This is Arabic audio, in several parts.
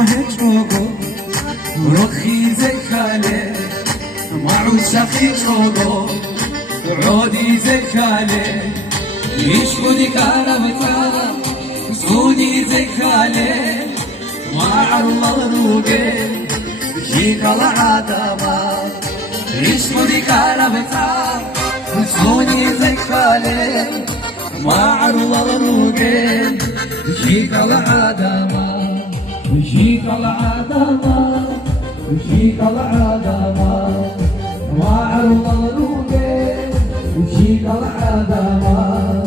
هجوكو رخي زكالي معو شخي شوكو عودي زكالي يشودي كاربتا سودي زكالي مع المغروقي شيك العدمة يشودي كاربتا سودي زكالي مع المغروقي شيك العدمة شيك العدمة شيك العدمة مع المغروقي شيك العدمة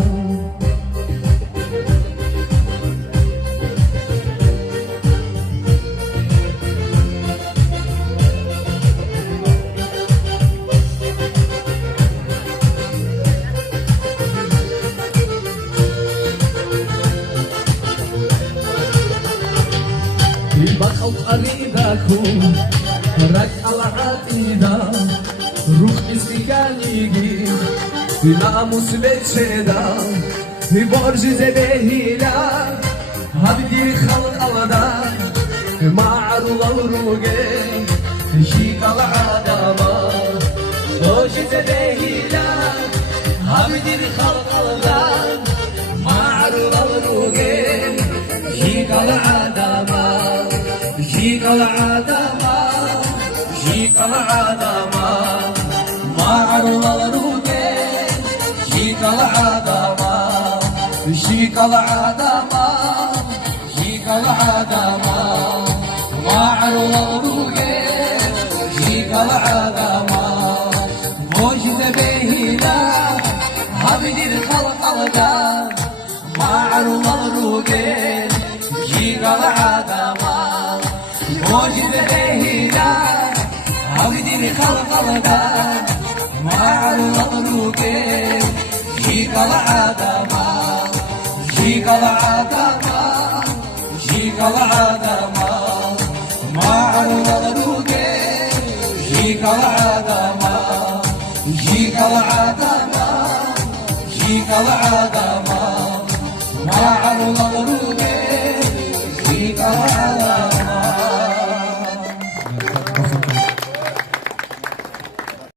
بخوف أريدكم رك العتيدة روح استقاليجي بلا مسبت شدا في برج زبهيلا هبدي خلق الله مع الروجي شيك العدمة برج زبهيلا هبدي خلق الله مع الروجي شيك العدمة شيك العدمة شيك العدمة مع الغروقي شيك العدمة شيك العدمة شيك العدمة مع الغروقي شيك العدمة موجد بهنا هبدي الخلق الغا مع الغروقي شيك العدمة موجد هنا هودي خلق الغا مع المغروقي شيك العدمة شيك العدمة شيك العدمة مع المغروقي شيك العدمة شيك العدمة شيك العدمة مع المغروقي شيك العدمة